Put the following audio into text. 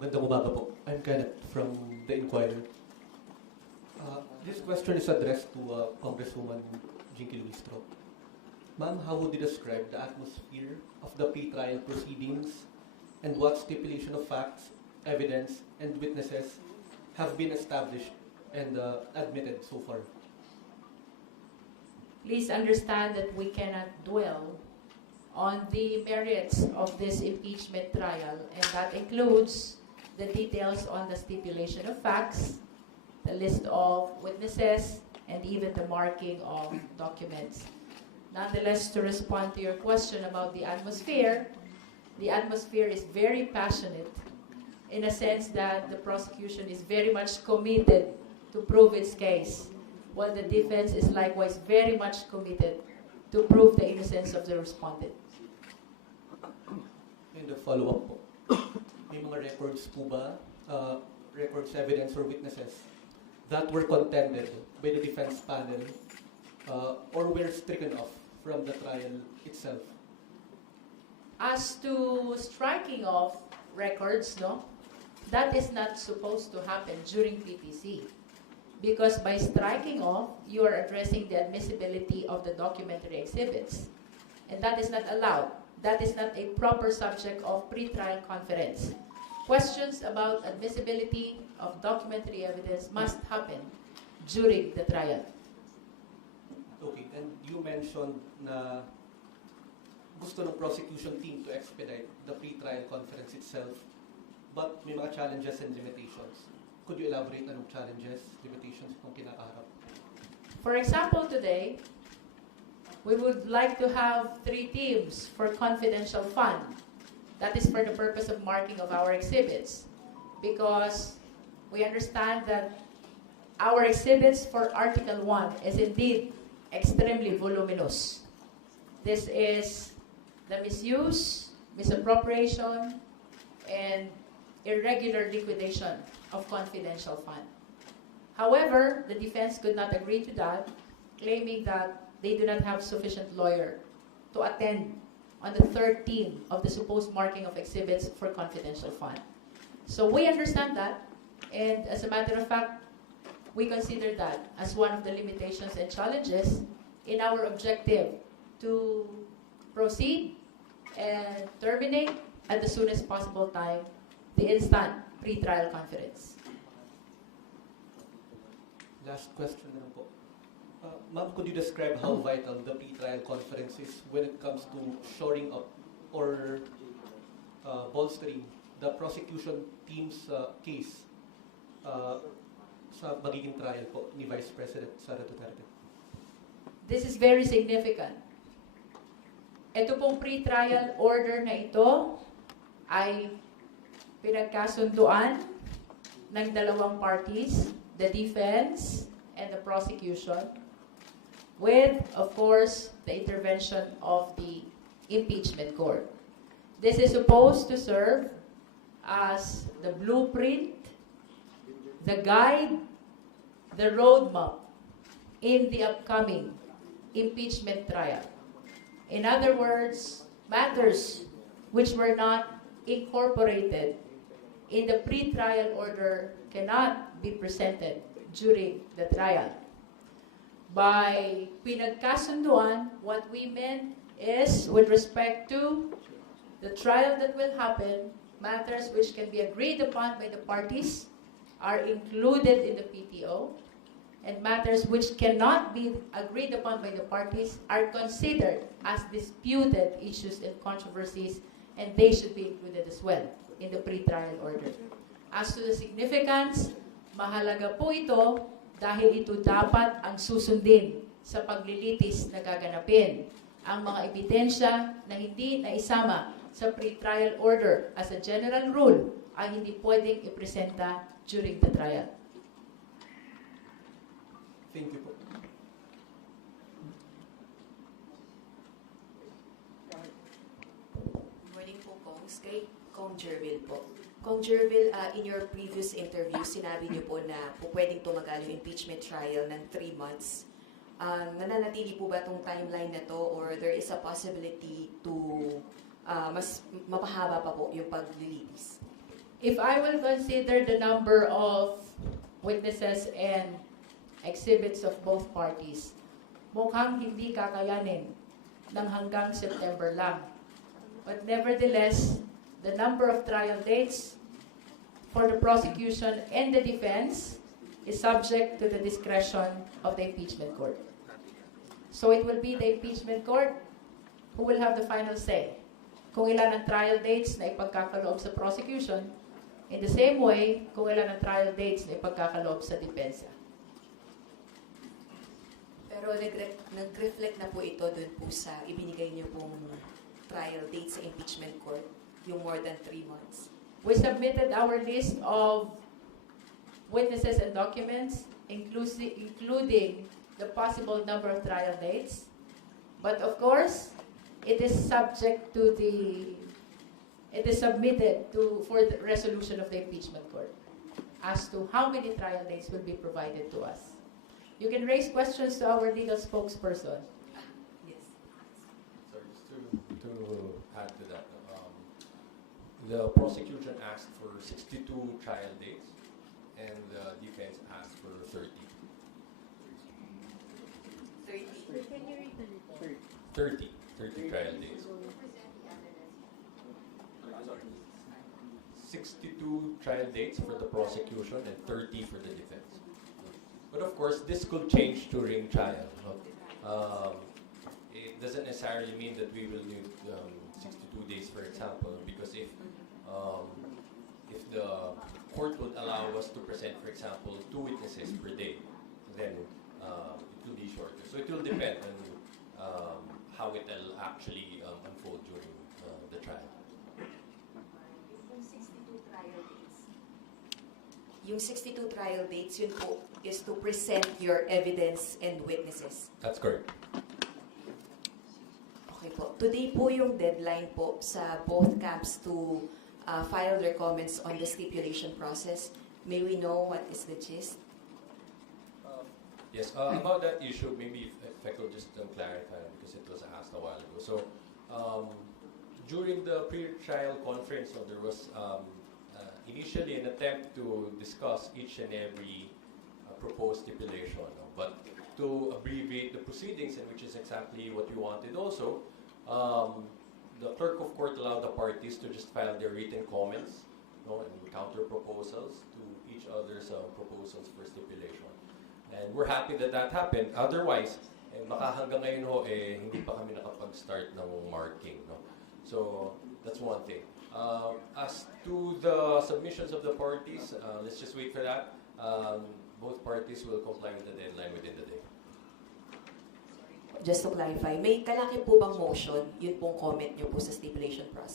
Magandang umaga po. I'm Kenneth from The Inquirer. This question is addressed to Congresswoman Jinky Luistro. Ma'am, how would you describe the atmosphere of the pre-trial proceedings and what stipulation of facts, evidence, and witnesses have been established and admitted so far? Please understand that we cannot dwell on the merits of this impeachment trial, and that includes the details on the stipulation of facts, the list of witnesses, and even the marking of documents. Nonetheless, to respond to your question about the atmosphere is very passionate in a sense that the prosecution is very much committed to prove its case, while the defense is likewise very much committed to prove the innocence of the respondent. And a follow-up po. May mga records po ba, records, evidence, or witnesses that were contended by the defense panel or were stricken off from the trial itself? As to striking off records, that is not supposed to happen during PTC. Because by striking off, you are addressing the admissibility of the documentary exhibits. And that is not allowed. That is not a proper subject of pre-trial conference. Questions about admissibility of documentary evidence must happen during the trial. Okay, and you mentioned na gusto ng prosecution team to expedite the pre-trial conference itself, but may mga challenges and limitations. Could you elaborate anong challenges, limitations kung kinakaharap? For example, today, we would like to have 3 teams for confidential fund. That is for the purpose of marking of our exhibits. Because we understand that our exhibits for Article 1 is indeed extremely voluminous. This is the misuse, misappropriation, and irregular liquidation of confidential fund. However, the defense could not agree to that, claiming that they do not have sufficient lawyer to attend on the 3rd team of the supposed marking of exhibits for confidential fund. So we understand that, and as a matter of fact, we consider that as one of the limitations and challenges in our objective to proceed and terminate at the soonest possible time the instant pre-trial conference. Last question na lang po. Ma'am, could you describe how vital the pre-trial conference is when it comes to shoring up or bolstering the prosecution team's case sa magiging trial po ni Vice President Sara Duterte? This is very significant. Ito pong pre-trial order na ito ay pinagkasunduan ng dalawang parties, the defense and the prosecution, with, of course, the intervention of the impeachment court. This is supposed to serve as the blueprint, the guide, the roadmap in the upcoming impeachment trial. In other words, matters which were not incorporated in the pre-trial order cannot be presented during the trial. By pinagkasunduan, what we meant is, with respect to the trial that will happen, matters which can be agreed upon by the parties are included in the PTO, and matters which cannot be agreed upon by the parties are considered as disputed issues and controversies, and they should be included as well in the pre-trial order. As to the significance, mahalaga po ito dahil ito dapat ang susundin sa paglilitis na gaganapin. Ang mga ebidensya na hindi naisama sa pre-trial order as a general rule ay hindi pwedeng ipresenta during the trial. Thank you po. Good morning po, Kongs. Kay Kong Jervil po. Kong Jervil, in your previous interview, sinabi niyo po na po pwedeng tumagal yung impeachment trial ng 3 months. Nananatili po ba itong timeline na to, or there is a possibility to mas mapahaba pa po yung paglilitis? If I will consider the number of witnesses and exhibits of both parties, mukhang hindi kakayanin ng hanggang September lang. But nevertheless, the number of trial dates for the prosecution and the defense is subject to the discretion of the impeachment court. So it will be the impeachment court who will have the final say kung ilan ang trial dates na ipagkakaloob sa prosecution, in the same way kung ilan ang trial dates na ipagkakaloob sa depensa. Pero nag-reflect na po ito dun po sa ibinigay niyo pong trial date sa impeachment court, yung more than 3 months. We submitted our list of witnesses and documents, including the possible number of trial dates. But of course, it is subject to it is submitted for the resolution of the impeachment court as to how many trial dates will be provided to us. You can raise questions to our legal spokesperson. Yes. Sorry, just to add to that, the prosecution asked for 62 trial dates, and the defense asked for 30. 30 trial dates. 62 trial dates for the prosecution and 30 for the defense. But of course, this could change during trial. No? It doesn't necessarily mean that we will need 62 days, for example, because if the court would allow us to present, for example, 2 witnesses per day, then it will be shorter. So it will depend on how it will actually unfold during the trial. Yung 62 trial dates, yun po is to present your evidence and witnesses. That's correct. Okay po. Today po yung deadline po sa both camps to file their comments on the stipulation process. May we know what is the gist? Yes, about that issue, maybe if I could just clarify, because it was asked a while ago. So, during the pre-trial conference, there was initially an attempt to discuss each and every proposed stipulation. But to abbreviate the proceedings, and which is exactly what we wanted also, the clerk of court allowed the parties to just file their written comments, and counter proposals to each other's proposals for stipulation. And we're happy that that happened. Otherwise, baka hanggang ngayon hindi pa kami nakapag-start ng marking. No? So, that's one thing. As to the submissions of the parties, let's just wait for that. Both parties will comply with the deadline within the day. Just to clarify, may kalaki po bang motion, yun pong comment nyo po sa stipulation process?